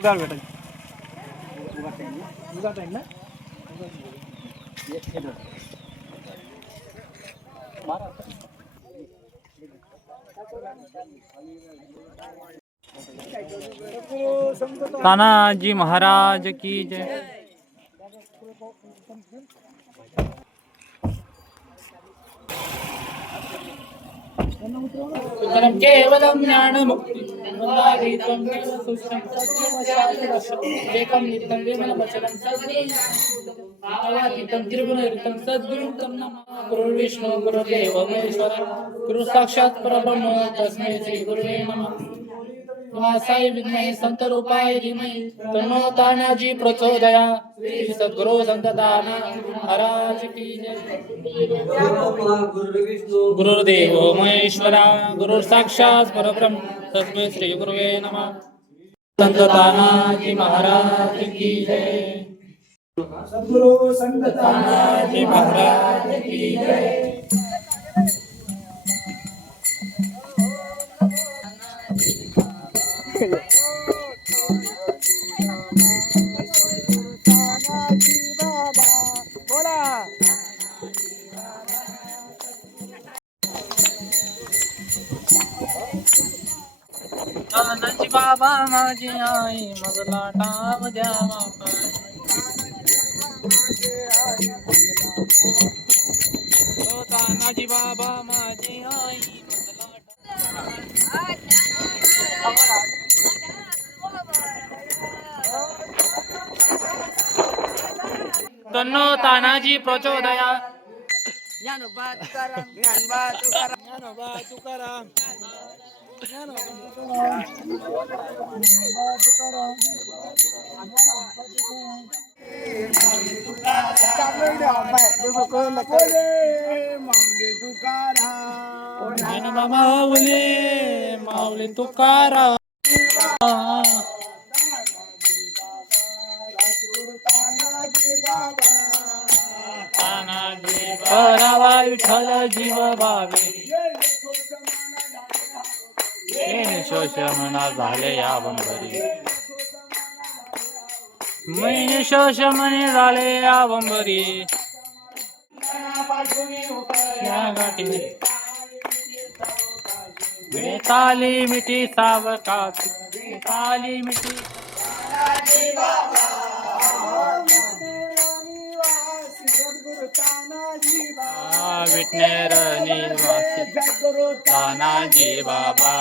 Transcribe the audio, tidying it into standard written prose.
उगार बेटा उगा टाइम ना तानाजी महाराज की जय। केवलं ज्ञानमुक्ति वन्दागीतं सुश्रं सत्यवशादिवशम् एकं नित्यं विमलमचलं सद्गुरुं त्रिगुणरहितं सद्गुरुं तं नमः। गुरुर्विष्णु गुरुर्देवो महेश्वर गुरु साक्षात् परब्रह्म तस्मै श्री गुरुवे नमः। वासाय विद्महे संतरूपाय धीमहि तन्नो तानाजी प्रचोदयात्। श्री सद्गुरु संत तानाजी महाराज की जय। गुरुर्देवो महेश्वरा गुरु साक्षात् परब्रह्म तस्मै श्री गुरुवे नमः। संत तानाजी महाराज की जय। सद्गुरु संत तानाजी महाराज की जय। तानाजी बाबा माझी आई मग लाटाव द्यावा पाय। ओ तानाजी बाबा माझी आई तन्नो तानाजी प्रचोदयात्। ज्ञानोबा तुकाराम ज्ञानोबा तुकाराम ज्ञानोबा तुकाराम माऊली माऊली तुकाराम तानाजी करावा विठ्ठल जीव भावे शोषमना झाले या बंबरी मैने शोषमने झाले या बंबरी या गाठी बेताली मिठी सावकाश बेताली मिठी विटनेर निवासी तानाजी बाबा।